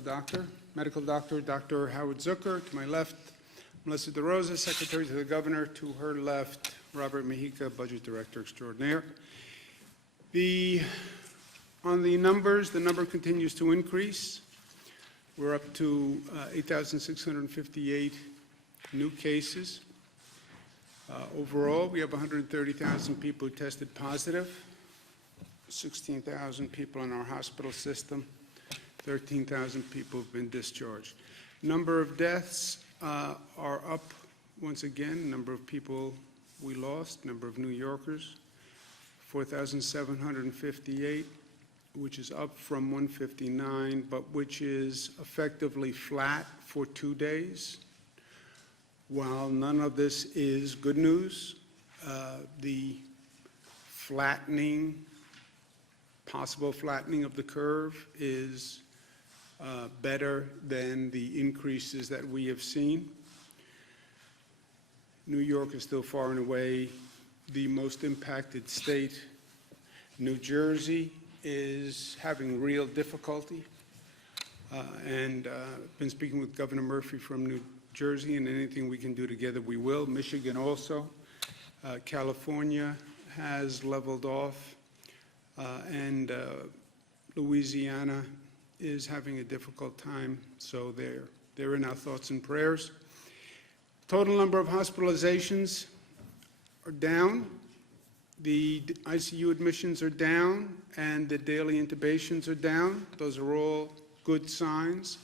doctor, medical doctor, Dr. Howard Zucker. To my left, Melissa DeRosa, Secretary to the Governor. To her left, Robert Mejica, Budget Director Extraordinaire. On the numbers, the number continues to increase. We're up to 8,658 new cases. Overall, we have 130,000 people who tested positive, 16,000 people in our hospital system, 13,000 people have been discharged. Number of deaths are up once again. Number of people we lost, number of New Yorkers, 4,758, which is up from 159, but which is effectively flat for 2 days. While none of this is good news, the possible flattening of the curve is better than the increases that we have seen. New York is still far and away the most impacted state. New Jersey is having real difficulty, and been speaking with Governor Murphy from New Jersey, and anything we can do together we will. Michigan also. California has leveled off, and Louisiana is having a difficult time, so they're in our thoughts and prayers. Total number of hospitalizations are down. The ICU admissions are down, and the daily intubations are down. Those are all good signs,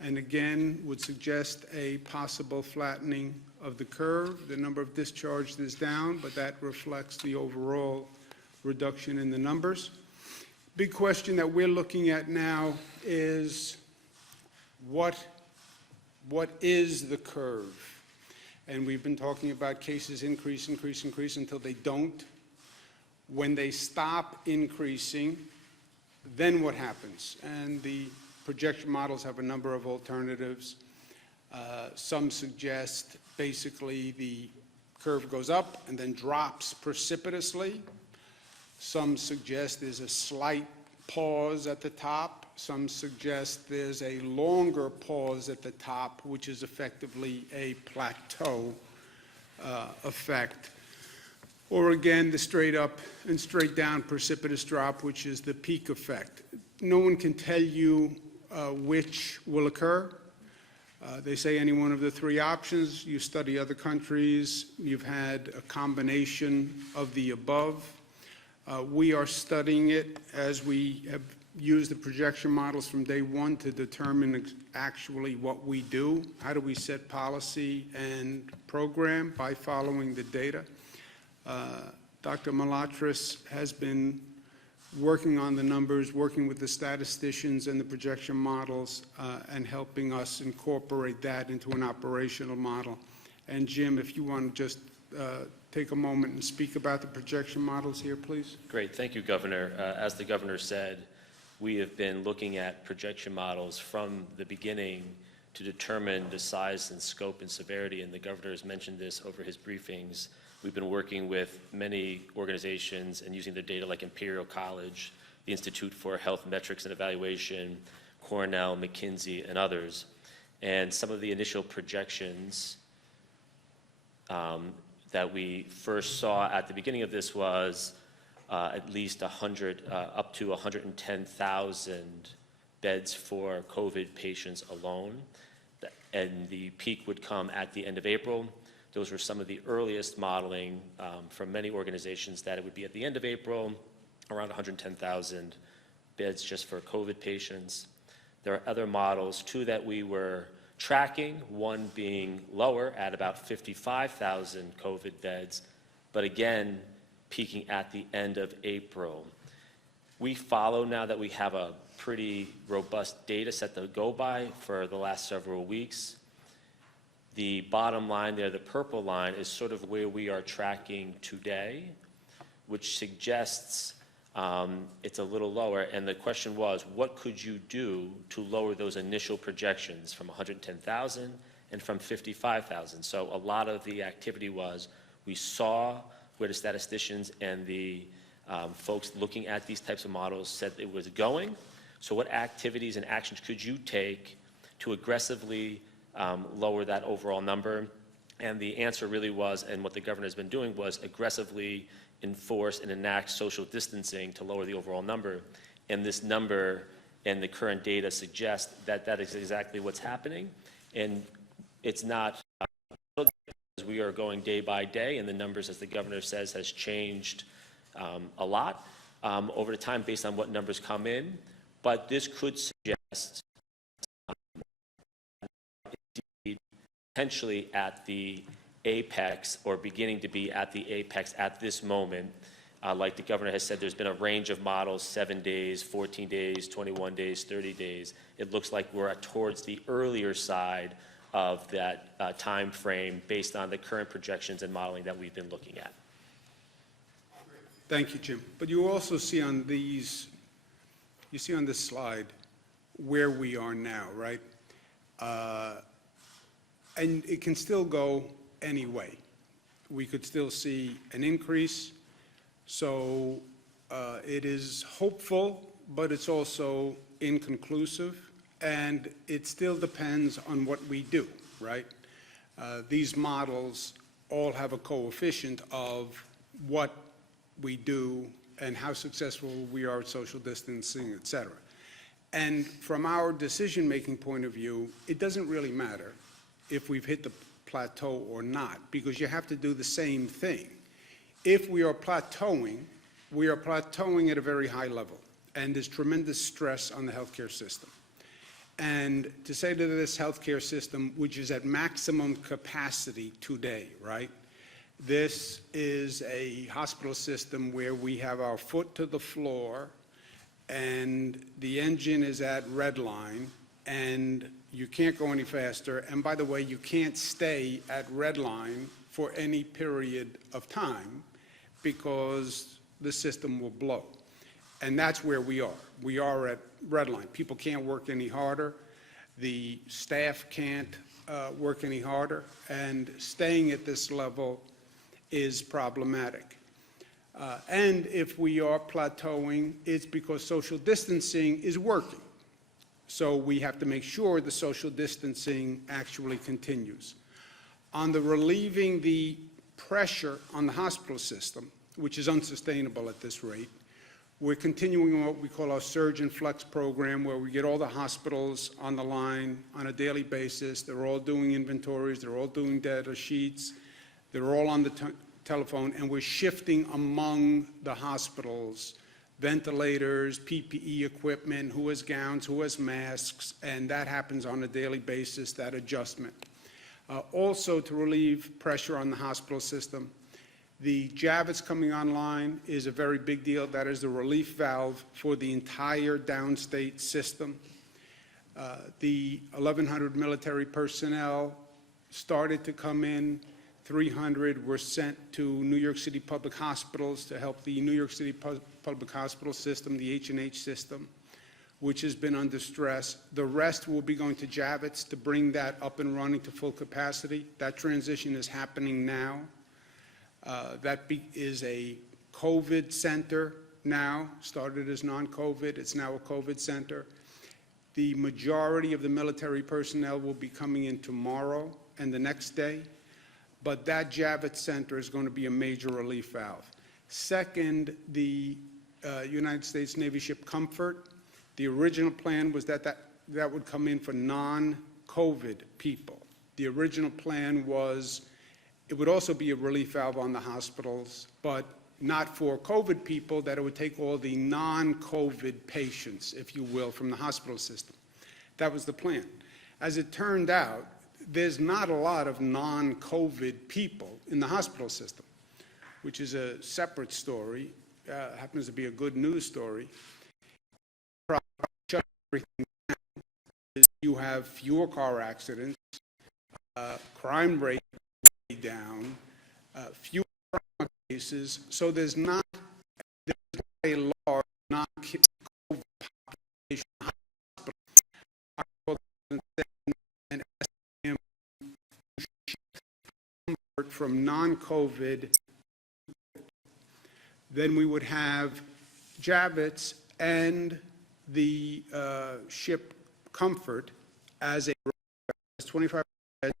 and again would suggest a possible flattening of the curve. The number of discharged is down, but that reflects the overall reduction in the numbers. Big question that we're looking at now is what is the curve? And we've been talking about cases increase until they don't. When they stop increasing, then what happens? And the projection models have a number of alternatives. Some suggest basically the curve goes up and then drops precipitously. Some suggest there's a slight pause at the top. Some suggest there's a longer pause at the top, which is effectively a plateau effect. Or again, the straight up and straight down precipitous drop, which is the peak effect. No one can tell you which will occur. They say any one of the three options. You study other countries, you've had a combination of the above. We are studying it as we have used the projection models from day one to determine actually what we do. How do we set policy and program? By following the data. Dr. Malatras has been working on the numbers, working with the statisticians and the projection models, and helping us incorporate that into an operational model. And Jim, if you want to just take a moment and speak about the projection models here, please. Great, thank you, Governor. As the Governor said, we have been looking at projection models from the beginning to determine the size and scope and severity, and the Governor has mentioned this over his briefings. We've been working with many organizations and using the data like Imperial College, the Institute for Health Metrics and Evaluation, Cornell, McKinsey, and others. And some of the initial projections that we first saw at the beginning of this was at least 100, up to 110,000 beds for COVID patients alone. And the peak would come at the end of April. Those were some of the earliest modeling from many organizations, that it would be at the end of April, around 110,000 beds just for COVID patients. There are other models, too, that we were tracking, one being lower at about 55,000 COVID beds, but again, peaking at the end of April. We follow now that we have a pretty robust data set to go by for the last several weeks. The bottom line there, the purple line, is sort of where we are tracking today, which suggests it's a little lower. And the question was, what could you do to lower those initial projections from 110,000 and from 55,000? So a lot of the activity was, we saw where the statisticians and the folks looking at these types of models said it was going. So what activities and actions could you take to aggressively lower that overall number? And the answer really was, and what the governor has been doing, was aggressively enforce and enact social distancing to lower the overall number. And this number and the current data suggest that that is exactly what's happening. And it's not, we are going day by day, and the numbers, as the governor says, has changed a lot over the time based on what numbers come in. But this could suggest potentially at the apex, or beginning to be at the apex at this moment. Like the governor has said, there's been a range of models, 7 days, 14 days, 21 days, 30 days. It looks like we're towards the earlier side of that time frame based on the current projections and modeling that we've been looking at. Thank you, Jim. But you also see on these, you see on this slide where we are now, right? And it can still go any way. We could still see an increase. So it is hopeful, but it's also inconclusive, and it still depends on what we do, right? These models all have a coefficient of what we do and how successful we are at social distancing, et cetera. And from our decision-making point of view, it doesn't really matter if we've hit the plateau or not, because you have to do the same thing. If we are plateauing at a very high level, and there's tremendous stress on the healthcare system. And to say to this healthcare system, which is at maximum capacity today, right? This is a hospital system where we have our foot to the floor, and the engine is at red line, and you can't go any faster. And by the way, you can't stay at red line for any period of time because the system will blow. And that's where we are. We are at red line. People can't work any harder. The staff can't work any harder. And staying at this level is problematic. And if we are plateauing, it's because social distancing is working. So we have to make sure the social distancing actually continues. On the relieving the pressure on the hospital system, which is unsustainable at this rate, we're continuing what we call our Surge and Flex program, where we get all the hospitals on the line on a daily basis. They're all doing inventories, they're all doing data sheets, they're all on the telephone, and we're shifting among the hospitals ventilators, PPE equipment, who has gowns, who has masks, and that happens on a daily basis, that adjustment. Also, to relieve pressure on the hospital system, the Javits coming online is a very big deal. That is the relief valve for the entire downstate system. The 1,100 military personnel started to come in. 300 were sent to New York City public hospitals to help the New York City public hospital system, the H&H system, which has been under stress. The rest will be going to Javits to bring that up and running to full capacity. That transition is happening now. That is a COVID center now, started as non-COVID. It's now a COVID center. The majority of the military personnel will be coming in tomorrow and the next day. But that Javits Center is going to be a major relief valve. Second, the United States Navy ship Comfort. The original plan was that would come in for non-COVID people. The original plan was it would also be a relief valve on the hospitals, but not for COVID people, that it would take all the non-COVID patients, if you will, from the hospital system. That was the plan. As it turned out, there's not a lot of non-COVID people in the hospital system, which is a separate story, happens to be a good news story. You have fewer car accidents, crime rate down, fewer cases, so there's not a large non-COVID population hospital. From non-COVID, then we would have Javits and the ship Comfort as a 25 beds,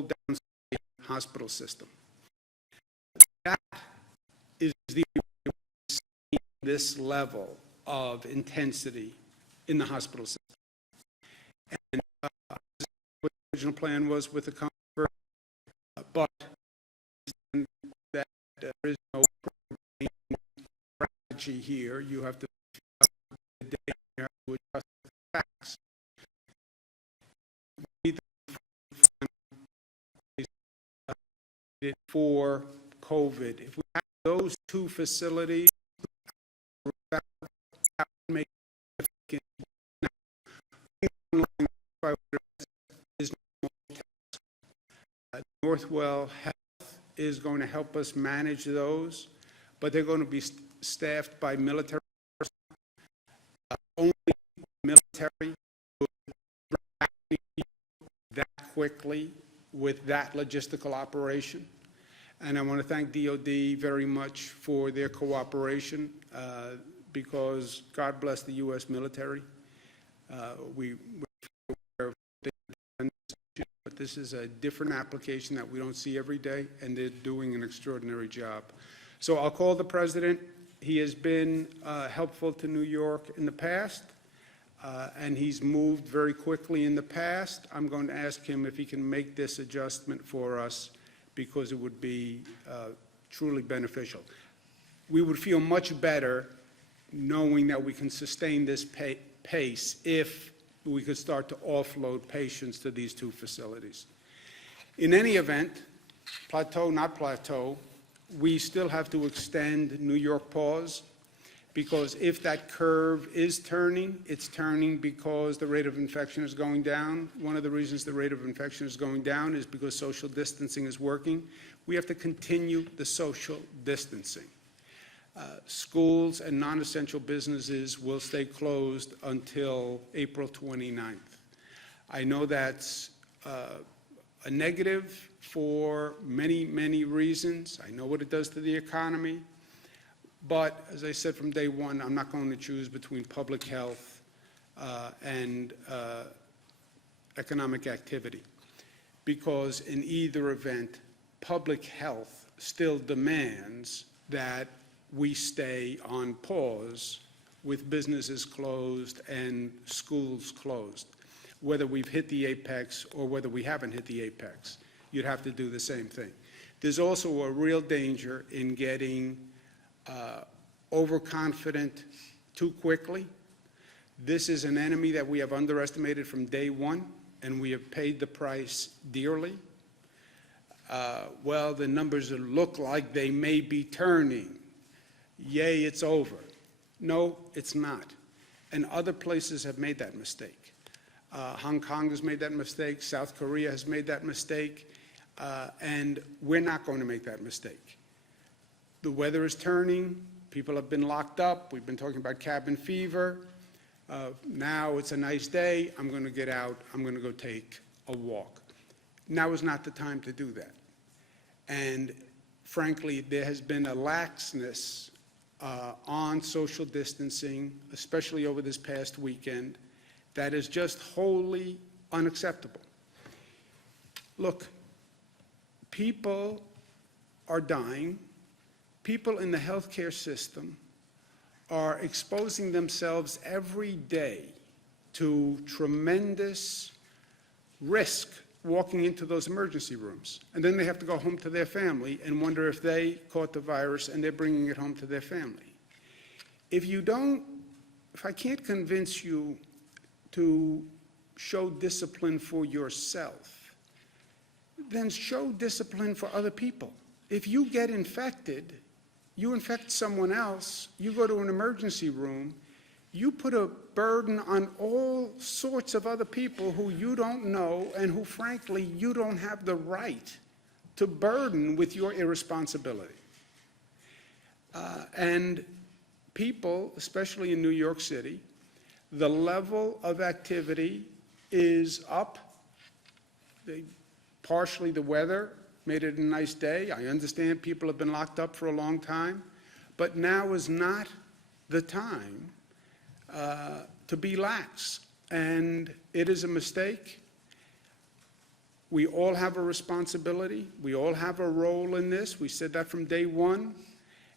downstate hospital system. That is the this level of intensity in the hospital system. And what the original plan was with the Comfort, but that there is no strategy here. You have to adjust the facts. For COVID, if we have those two facilities, that would make Northwell Health is going to help us manage those, but they're going to be staffed by military personnel. Only military would that quickly with that logistical operation. And I want to thank DOD very much for their cooperation because God bless the U.S. military. We're aware of but this is a different application that we don't see every day, and they're doing an extraordinary job. So I'll call the president. He has been helpful to New York in the past, and he's moved very quickly in the past. I'm going to ask him if he can make this adjustment for us because it would be truly beneficial. We would feel much better knowing that we can sustain this pace if we could start to offload patients to these two facilities. In any event, plateau, not plateau, we still have to extend New York pause because if that curve is turning, it's turning because the rate of infection is going down. One of the reasons the rate of infection is going down is because social distancing is working. We have to continue the social distancing. Schools and non-essential businesses will stay closed until April 29th. I know that's a negative for many, many reasons. I know what it does to the economy. But as I said from day one, I'm not going to choose between public health and economic activity, because in either event, public health still demands that we stay on pause with businesses closed and schools closed. Whether we've hit the apex or whether we haven't hit the apex, you'd have to do the same thing. There's also a real danger in getting overconfident too quickly. This is an enemy that we have underestimated from day one, and we have paid the price dearly. Well, the numbers look like they may be turning. Yay, it's over. No, it's not. And other places have made that mistake. Hong Kong has made that mistake. South Korea has made that mistake. And we're not going to make that mistake. The weather is turning. People have been locked up. We've been talking about cabin fever. Now it's a nice day. I'm going to get out. I'm going to go take a walk. Now is not the time to do that. And frankly, there has been a laxness on social distancing, especially over this past weekend, that is just wholly unacceptable. Look, people are dying. People in the healthcare system are exposing themselves every day to tremendous risk walking into those emergency rooms. And then they have to go home to their family and wonder if they caught the virus and they're bringing it home to their family. If I can't convince you to show discipline for yourself, then show discipline for other people. If you get infected, you infect someone else, you go to an emergency room, you put a burden on all sorts of other people who you don't know and who, frankly, you don't have the right to burden with your irresponsibility. And people, especially in New York City, the level of activity is up. Partially the weather made it a nice day. I understand people have been locked up for a long time, but now is not the time to be lax. And it is a mistake. We all have a responsibility. We all have a role in this. We said that from day one.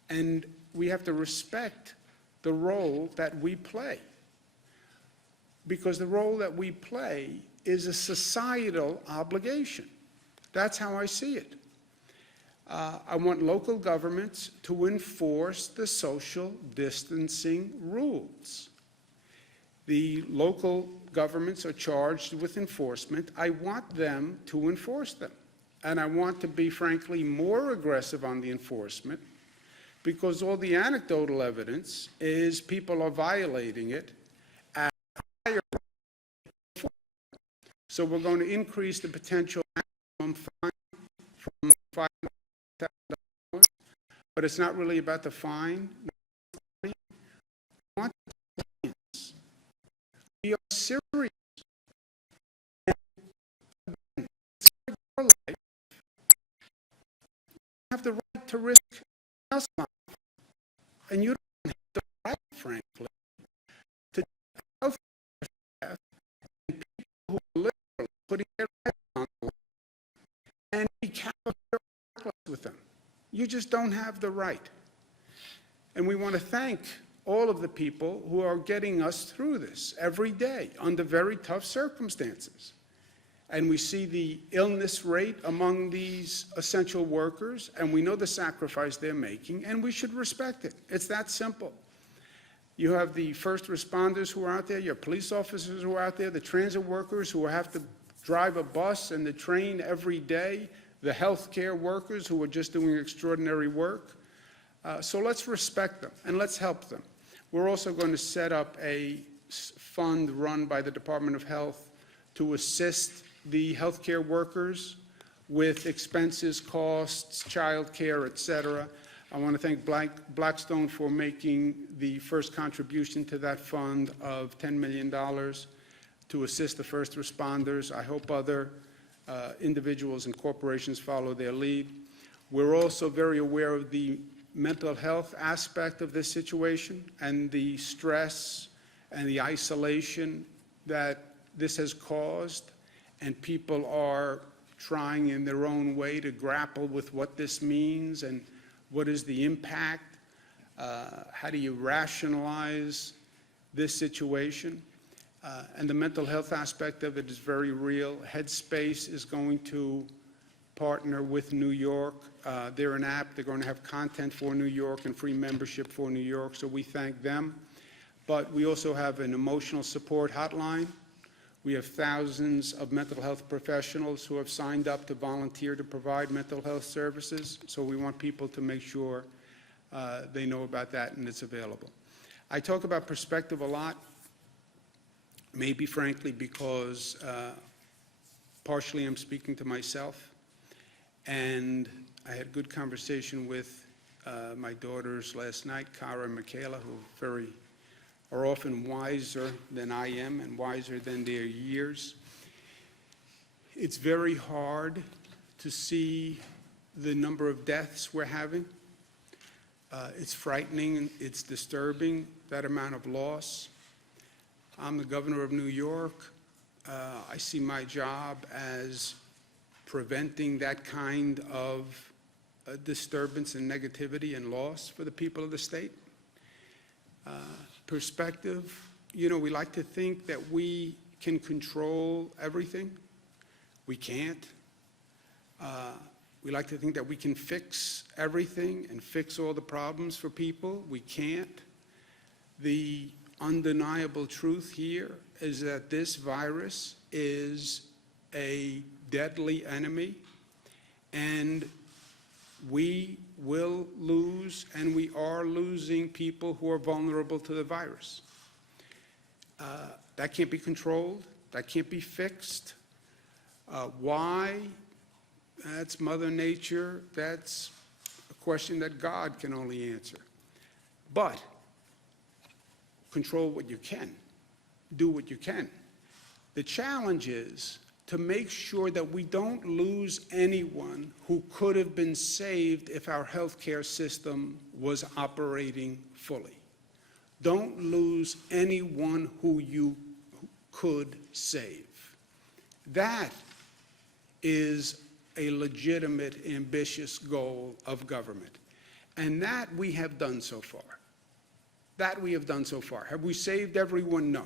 And we have to respect the role that we play. Because the role that we play is a societal obligation. That's how I see it. I want local governments to enforce the social distancing rules. The local governments are charged with enforcement. I want them to enforce them. And I want to be, frankly, more aggressive on the enforcement, because all the anecdotal evidence is people are violating it at higher rates. So we're going to increase the potential maximum fine from $5,000, but it's not really about the fine. We want the compliance. We are serious. And again, it's like your life. You have the right to risk else life, and you don't have the right, frankly, to health staff and people who are literally putting their lives on the line and be reckless with them. You just don't have the right. And we want to thank all of the people who are getting us through this every day under very tough circumstances. And we see the illness rate among these essential workers, and we know the sacrifice they're making, and we should respect it. It's that simple. You have the first responders who are out there, your police officers who are out there, the transit workers who have to drive a bus and the train every day, the healthcare workers who are just doing extraordinary work. So let's respect them and let's help them. We're also going to set up a fund run by the Department of Health to assist the healthcare workers with expenses, costs, child care, et cetera. I want to thank Blackstone for making the first contribution to that fund of $10 million to assist the first responders. I hope other individuals and corporations follow their lead. We're also very aware of the mental health aspect of this situation and the stress and the isolation that this has caused, and people are trying in their own way to grapple with what this means and what is the impact, how do you rationalize this situation. And the mental health aspect of it is very real. Headspace is going to partner with New York. They're an app. They're going to have content for New York and free membership for New York, so we thank them. But we also have an emotional support hotline. We have thousands of mental health professionals who have signed up to volunteer to provide mental health services, so we want people to make sure they know about that and it's available. I talk about perspective a lot, maybe frankly because partially I'm speaking to myself, and I had a good conversation with my daughters last night, Cara and Michaela, who are often wiser than I am and wiser than their years. It's very hard to see the number of deaths we're having. It's frightening, it's disturbing, that amount of loss. I'm the governor of New York. I see my job as preventing that kind of disturbance and negativity and loss for the people of the state. Perspective, you know, we like to think that we can control everything. We can't. We like to think that we can fix everything and fix all the problems for people. We can't. The undeniable truth here is that this virus is a deadly enemy, and we will lose, and we are losing people who are vulnerable to the virus. That can't be controlled. That can't be fixed. Why? That's Mother Nature. That's a question that God can only answer. But control what you can. Do what you can. The challenge is to make sure that we don't lose anyone who could have been saved if our healthcare system was operating fully. Don't lose anyone who you could save. That is a legitimate, ambitious goal of government. And that we have done so far. That we have done so far. Have we saved everyone? No.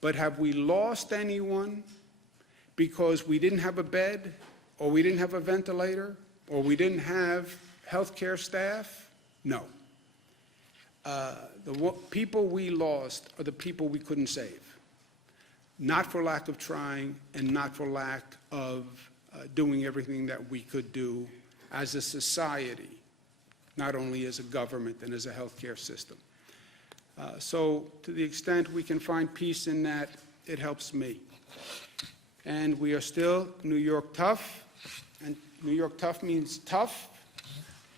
But have we lost anyone because we didn't have a bed, or we didn't have a ventilator, or we didn't have healthcare staff? No. The people we lost are the people we couldn't save. Not for lack of trying, and not for lack of doing everything that we could do as a society, not only as a government and as a healthcare system. So to the extent we can find peace in that, it helps me. And we are still New York tough, and New York tough means tough,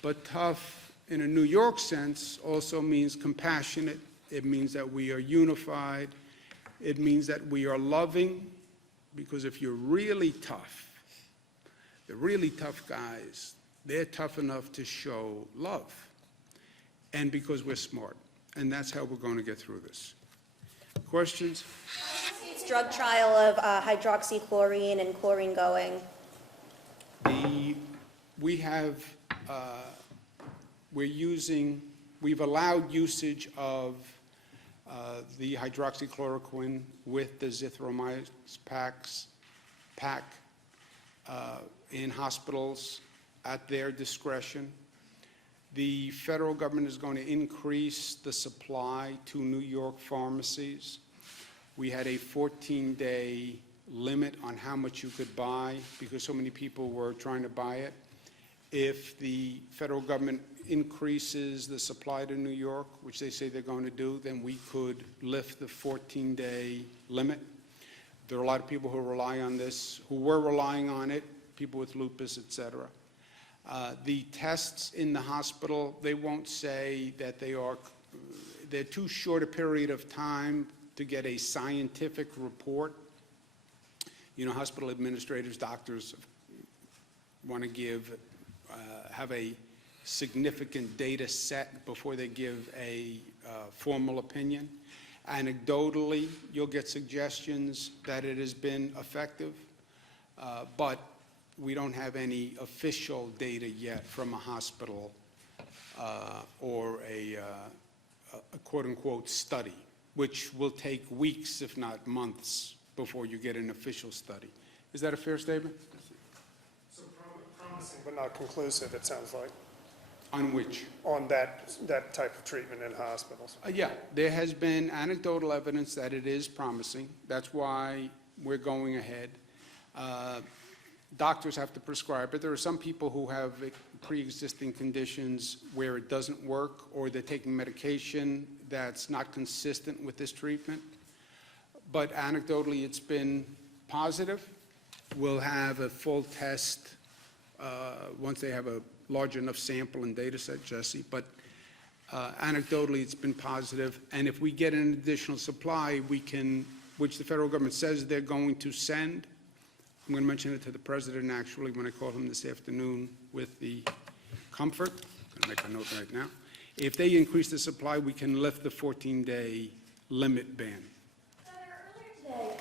but tough in a New York sense also means compassionate. It means that we are unified. It means that we are loving, because if you're really tough, the really tough guys, they're tough enough to show love, and because we're smart. And that's how we're going to get through this. Questions? State's drug trial of hydroxychloroquine and chlorine going. We've allowed usage of the hydroxychloroquine with the zithromycin pack in hospitals at their discretion. The federal government is going to increase the supply to New York pharmacies. We had a 14-day limit on how much you could buy because so many people were trying to buy it. If the federal government increases the supply to New York, which they say they're going to do, then we could lift the 14-day limit. There are a lot of people who rely on this, who were relying on it, people with lupus, et cetera. The tests in the hospital, they won't say that they're too short a period of time to get a scientific report. You know, hospital administrators, doctors want to have a significant data set before they give a formal opinion. Anecdotally, you'll get suggestions that it has been effective, but we don't have any official data yet from a hospital or a quote-unquote study, which will take weeks, if not months, before you get an official study. Is that a fair statement? So promising, but not conclusive, it sounds like, On which? on that type of treatment in hospitals. Yeah, there has been anecdotal evidence that it is promising. That's why we're going ahead. Doctors have to prescribe it. There are some people who have pre-existing conditions where it doesn't work, or they're taking medication that's not consistent with this treatment. But anecdotally, it's been positive. We'll have a full test once they have a large enough sample and data set, Jesse. But anecdotally, it's been positive. And if we get an additional supply, we can, which the federal government says they're going to send. I'm going to mention it to the president, actually, when I call him this afternoon with the comfort. I'm going to make a note right now. If they increase the supply, we can lift the 14-day limit ban. Earlier today,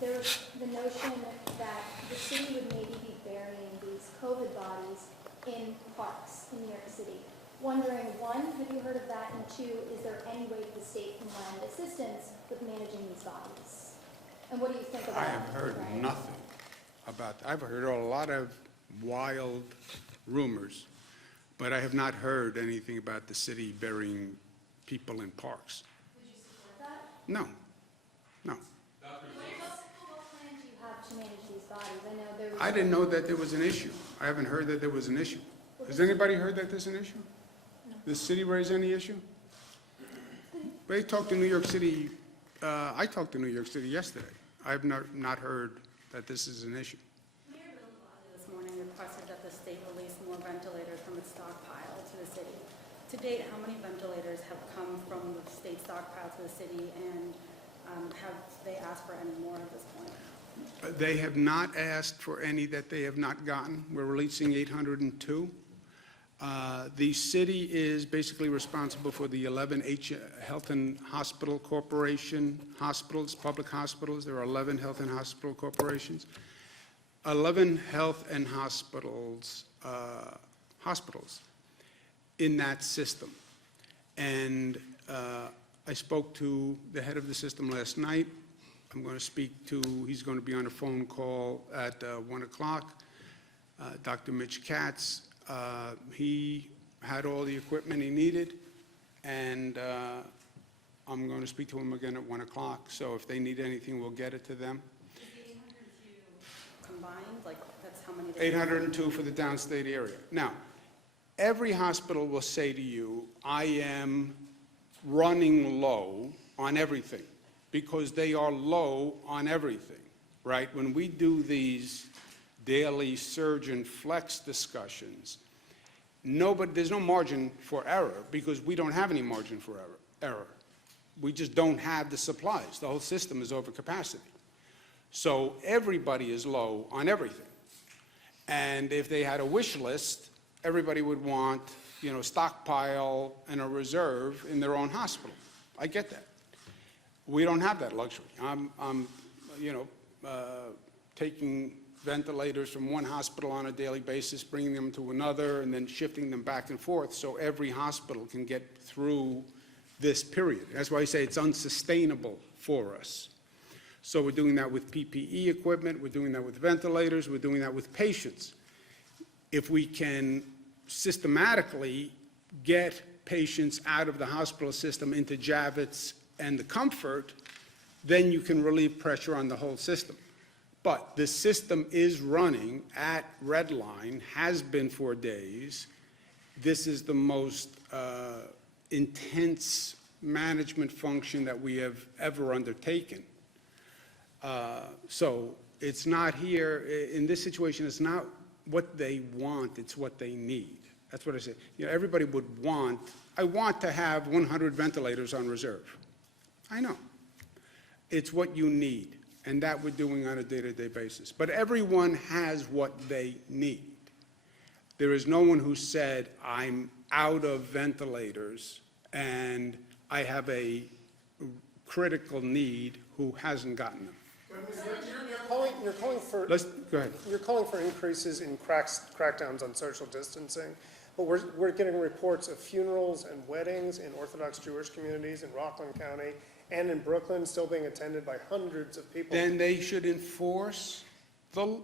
there was the notion that the city would maybe be burying these COVID bodies in parks in New York City. Wondering, one, have you heard of that? And two, is there any way the state can lend assistance with managing these bodies? And what do you think about I that? have heard nothing about that. I've heard a lot of wild rumors, but I have not heard anything about the city burying people in parks. Would you support that? No, no. What plan do you have to manage these bodies? I know there was... I didn't know that there was an issue. I haven't heard that there was an issue. Has anybody heard that there's an issue? No. Does the city raise any issue? They talked to New York City, I talked to New York City yesterday. I have not heard that this is an issue. Mayor Bill de Blasio this morning requested that the state release more ventilators from its stockpile to the city. To date, how many ventilators have come from the state stockpile to the city, and have they asked for any more at this point? They have not asked for any that they have not gotten. We're releasing 802. The city is basically responsible for the 11 Health and Hospital Corporation hospitals, public hospitals. There are 11 health and hospital corporations. 11 health and hospitals in that system. And I spoke to the head of the system last night. I'm going to speak to, he's going to be on a phone call at 1 o'clock, Dr. Mitch Katz. He had all the equipment he needed, and I'm going to speak to him again at 1 o'clock. So if they need anything, we'll get it to them. Is the 802 combined, like, that's how many? 802 for the downstate area. Now, every hospital will say to you, I am running low on everything, because they are low on everything, right? When we do these daily surgeon flex discussions, there's no margin for error, because we don't have any margin for error. We just don't have the supplies. The whole system is over capacity. So everybody is low on everything. And if they had a wish list, everybody would want, stockpile and a reserve in their own hospital. I get that. We don't have that luxury. I'm taking ventilators from one hospital on a daily basis, bringing them to another, and then shifting them back and forth so every hospital can get through this period. That's why I say it's unsustainable for us. So we're doing that with PPE equipment, we're doing that with ventilators, we're doing that with patients. If we can systematically get patients out of the hospital system into Javits and the Comfort, then you can relieve pressure on the whole system. But the system is running at red line, has been for days. This is the most intense management function that we have ever undertaken. So it's not here, in this situation, it's not what they want, it's what they need. That's what I say. Everybody would want, I want to have 100 ventilators on reserve. I know. It's what you need, and that we're doing on a day-to-day basis. But everyone has what they need. There is no one who said, I'm out of ventilators and I have a critical need who hasn't gotten them. You're calling for. Go ahead. You're calling for increases in crackdowns on social distancing, but we're getting reports of funerals and weddings in Orthodox Jewish communities in Rockland County and in Brooklyn still being attended by hundreds of people. Then they should enforce the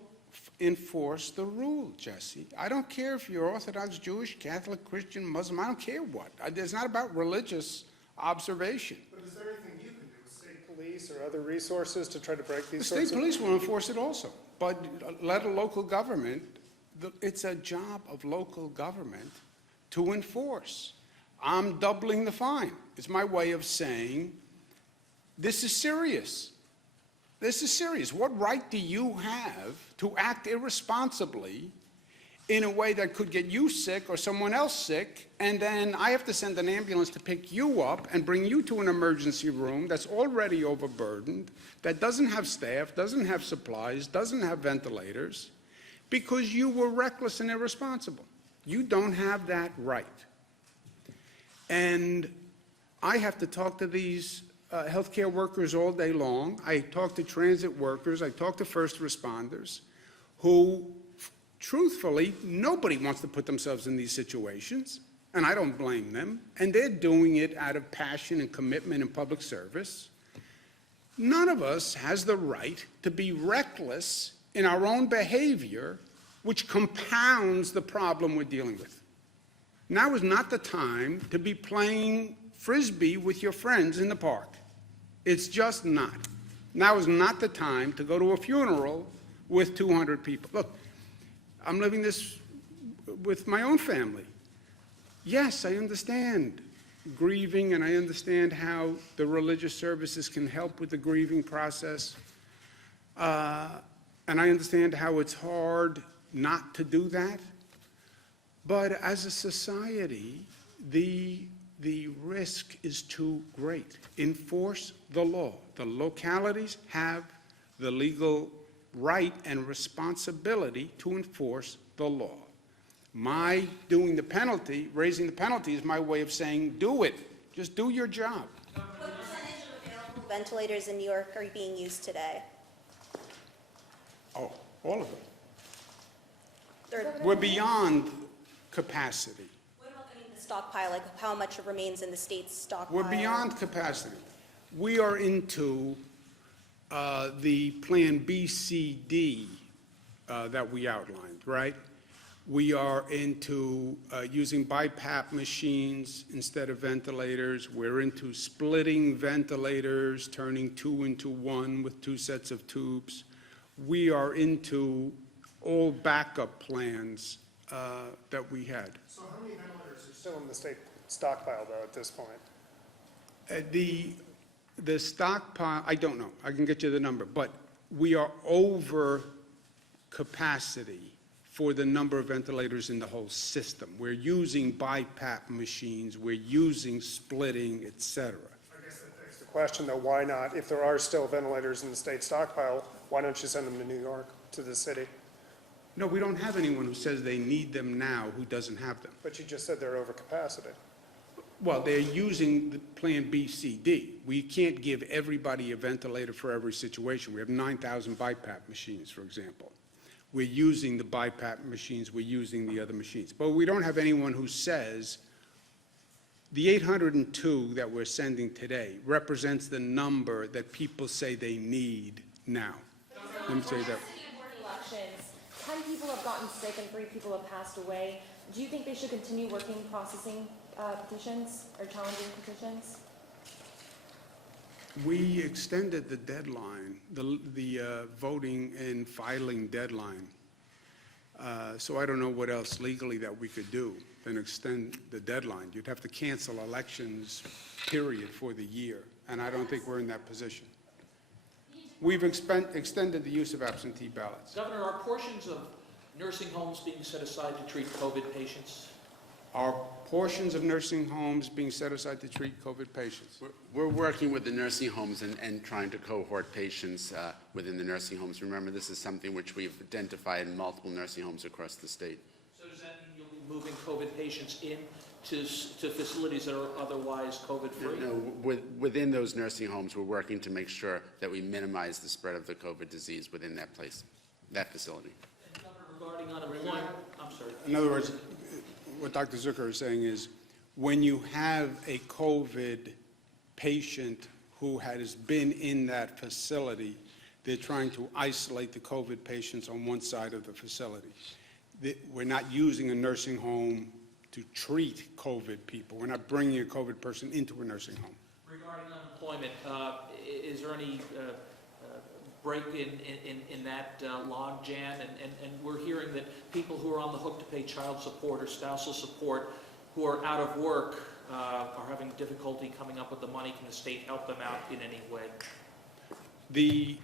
rule, Jesse. I don't care if you're Orthodox, Jewish, Catholic, Christian, Muslim, I don't care what. It's not about religious observation. But is there anything you can do with state police or other resources to try to break these The sorts state of... police will enforce it also, but let a local government, it's a job of local government to enforce. I'm doubling the fine. It's my way of saying, this is serious. This is serious. What right do you have to act irresponsibly in a way that could get you sick or someone else sick, and then I have to send an ambulance to pick you up and bring you to an emergency room that's already overburdened, that doesn't have staff, doesn't have supplies, doesn't have ventilators, because you were reckless and irresponsible. You don't have that right. And I have to talk to these healthcare workers all day long. I talk to transit workers. I talk to first responders who, truthfully, nobody wants to put themselves in these situations, and I don't blame them. And they're doing it out of passion and commitment and public service. None of us has the right to be reckless in our own behavior, which compounds the problem we're dealing with. Now is not the time to be playing Frisbee with your friends in the park. It's just not. Now is not the time to go to a funeral with 200 people. Look, I'm living this with my own family. Yes, I understand grieving, and I understand how the religious services can help with the grieving process. And I understand how it's hard not to do that. But as a society, the risk is too great. Enforce the law. The localities have the legal right and responsibility to enforce the law. My doing the penalty, raising the penalty is my way of saying, do it. Just do your job. What percentage of available ventilators in New York are being used today? Oh, all of them. They're- We're beyond capacity. What about the stockpile, like how much remains in the state's stockpile? We're beyond capacity. We are into the Plan B, C, D that we outlined, right? We are into using BiPAP machines instead of ventilators. We're into splitting ventilators, turning two into one with two sets of tubes. We are into all backup plans that we had. So how many ventilators are still in the state stockpile, though, at this point? The stockpile, I don't know. I can get you the number, but we are over capacity for the number of ventilators in the whole system. We're using BiPAP machines, we're using splitting, et cetera. I guess that begs the question, though, why not, if there are still ventilators in the state stockpile, why don't you send them to New York, to the city? No, we don't have anyone who says they need them now who doesn't have them. But you just said they're over capacity. Well, they're using the Plan B, C, D. We can't give everybody a ventilator for every situation. We have 9,000 BiPAP machines, for example. We're using the BiPAP machines, we're using the other machines. But we don't have anyone who says the 802 that we're sending today represents the number that people say they need now. Let me say that. Elections, 10 people have gotten sick and 3 people have passed away. Do you think they should continue working processing petitions or challenging petitions? We extended the deadline, the voting and filing deadline. So I don't know what else legally that we could do than extend the deadline. You'd have to cancel elections, period, for the year, and I don't think we're in that position. We've extended the use of absentee ballots. Governor, are portions of nursing homes being set aside to treat COVID patients? Are portions of nursing homes being set aside to treat COVID patients? We're working with the nursing homes and trying to cohort patients within the nursing homes. Remember, this is something which we've identified in multiple nursing homes across the state. So does that mean you'll be moving COVID patients to facilities that are otherwise COVID-free? No, within those nursing homes, we're working to make sure that we minimize the spread of the COVID disease within that place, that facility. And Governor, regarding unemployment, I'm sorry. In other words, what Dr. Zucker is saying is, when you have a COVID patient who has been in that facility, they're trying to isolate the COVID patients on one side of the facility. We're not using a nursing home to treat COVID people. We're not bringing a COVID person into a nursing home. Regarding unemployment, is there any break in that log jam? And we're hearing that people who are on the hook to pay child support or spousal support who are out of work are having difficulty coming up with the money. Can the state help them out in any way? The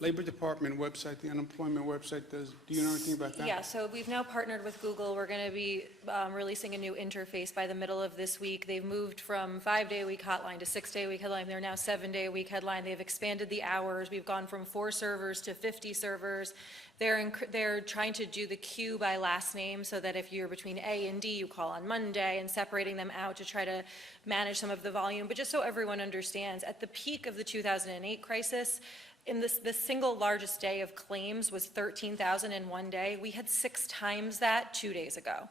Labor Department website, the unemployment website, do you know anything about that? Yeah, so we've now partnered with Google. We're going to be releasing a new interface by the middle of this week. They've moved from 5-day-a-week hotline to 6-day-a-week headline. They're now 7-day-a-week headline. They've expanded the hours. We've gone from 4 servers to 50 servers. They're trying to do the queue by last name so that if you're between A and D, you call on Monday, and separating them out to try to manage some of the volume. But just so everyone understands, at the peak of the 2008 crisis, in the single largest day of claims was 13,000 in one day. We had 6 times that 2 days ago.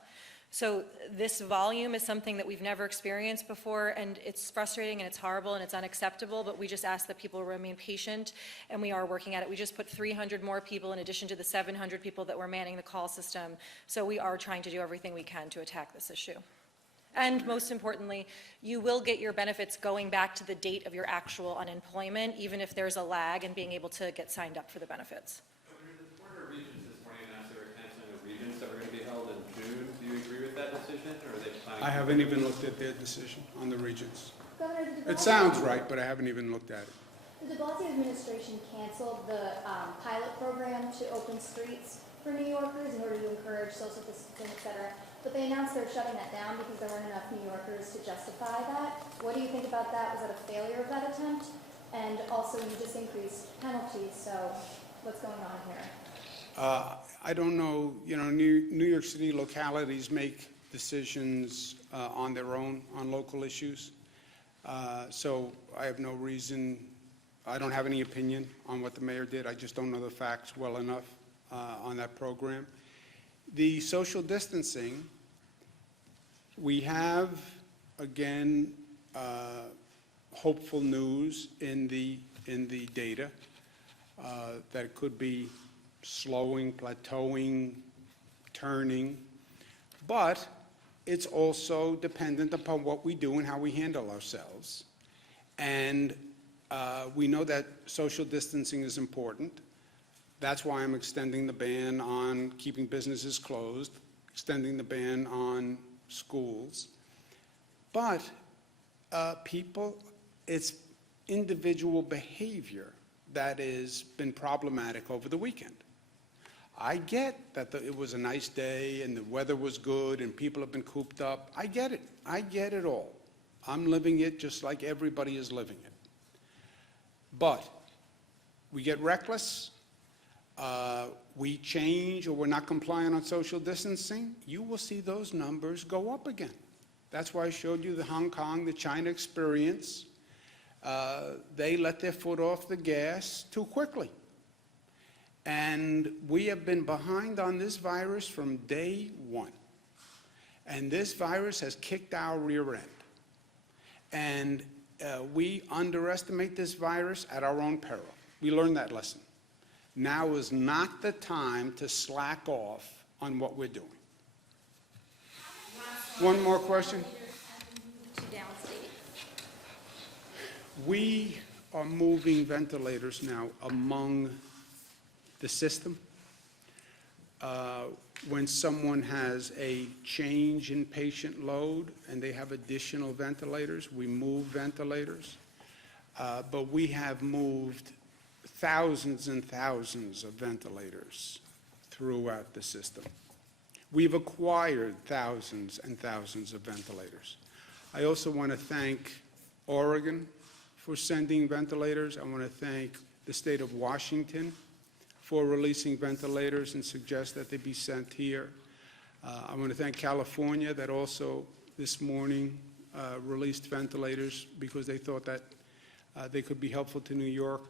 So this volume is something that we've never experienced before, and it's frustrating and it's horrible and it's unacceptable, but we just ask that people remain patient, and we are working at it. We just put 300 more people in addition to the 700 people that were manning the call system. So we are trying to do everything we can to attack this issue. And most importantly, you will get your benefits going back to the date of your actual unemployment, even if there's a lag in being able to get signed up for the benefits. The Board of Regents this morning announced they were canceling the Regents that were going to be held in June. Do you agree with that decision, or are they planning? I haven't even looked at their decision on the Regents. Governor, It sounds right, but I haven't even looked at it. The de Blasio administration canceled the pilot program to open streets for New Yorkers in order to encourage social distancing, et cetera. But they announced they're shutting that down because there weren't enough New Yorkers to justify that. What do you think about that? Was that a failure of that attempt? And also, you just increased penalties, so what's going on here? I don't know, New York City localities make decisions on their own on local issues. So I have no reason, I don't have any opinion on what the mayor did. I just don't know the facts well enough on that program. The social distancing, we have, again, hopeful news in the data that it could be slowing, plateauing, turning, but it's also dependent upon what we do and how we handle ourselves. And we know that social distancing is important. That's why I'm extending the ban on keeping businesses closed, extending the ban on schools. But people, it's individual behavior that has been problematic over the weekend. I get that it was a nice day and the weather was good and people have been cooped up. I get it. I get it all. I'm living it just like everybody is living it. But we get reckless, we change, or we're not compliant on social distancing, you will see those numbers go up again. That's why I showed you the Hong Kong, the China experience. They let their foot off the gas too quickly. And we have been behind on this virus from day one. And this virus has kicked our rear end. And we underestimate this virus at our own peril. We learned that lesson. Now is not the time to slack off on what we're doing. One more question. To downstate. We are moving ventilators now among the system. When someone has a change in patient load and they have additional ventilators, we move ventilators. But we have moved thousands and thousands of ventilators throughout the system. We've acquired thousands and thousands of ventilators. I also want to thank Oregon for sending ventilators. I want to thank the state of Washington for releasing ventilators and suggest that they be sent here. I want to thank California that also this morning released ventilators because they thought that they could be helpful to New York.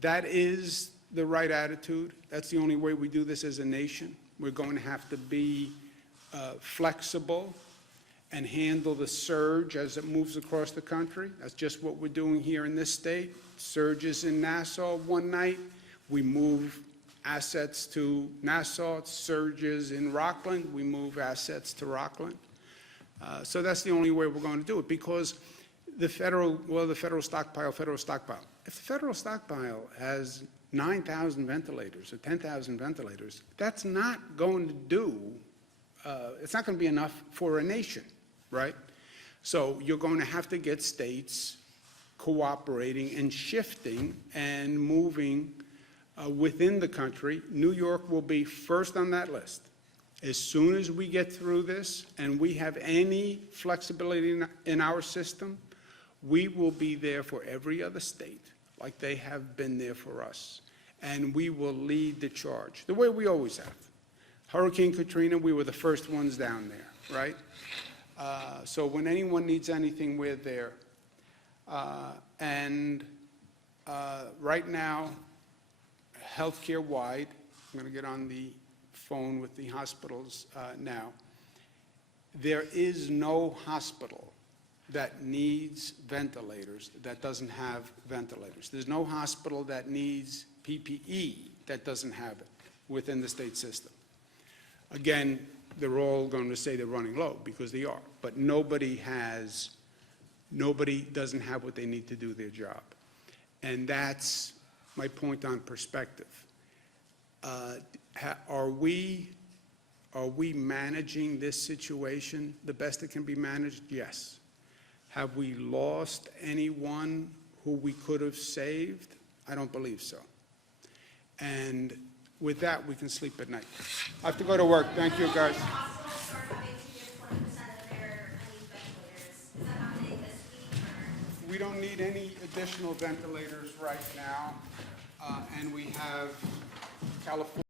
That is the right attitude. That's the only way we do this as a nation. We're going to have to be flexible and handle the surge as it moves across the country. That's just what we're doing here in this state. Surges in Nassau one night, we move assets to Nassau. Surges in Rockland, we move assets to Rockland. So that's the only way we're going to do it, because the federal stockpile. If the federal stockpile has 9,000 ventilators or 10,000 ventilators, that's not going to do, it's not going to be enough for a nation, right? So you're going to have to get states cooperating and shifting and moving within the country. New York will be first on that list. As soon as we get through this and we have any flexibility in our system, we will be there for every other state, like they have been there for us. And we will lead the charge, the way we always have. Hurricane Katrina, we were the first ones down there, right? So when anyone needs anything, we're there. Right now, healthcare-wide, I'm going to get on the phone with the hospitals now. There is no hospital that needs ventilators that doesn't have ventilators. There's no hospital that needs PPE that doesn't have it within the state system. Again, they're all going to say they're running low, because they are, but nobody doesn't have what they need to do their job. And that's my point on perspective. Are we managing this situation the best it can be managed? Yes. Have we lost anyone who we could have saved? I don't believe so. And with that, we can sleep at night. I have to go to work. Thank you, guys. We don't need any additional ventilators right now, and we have California.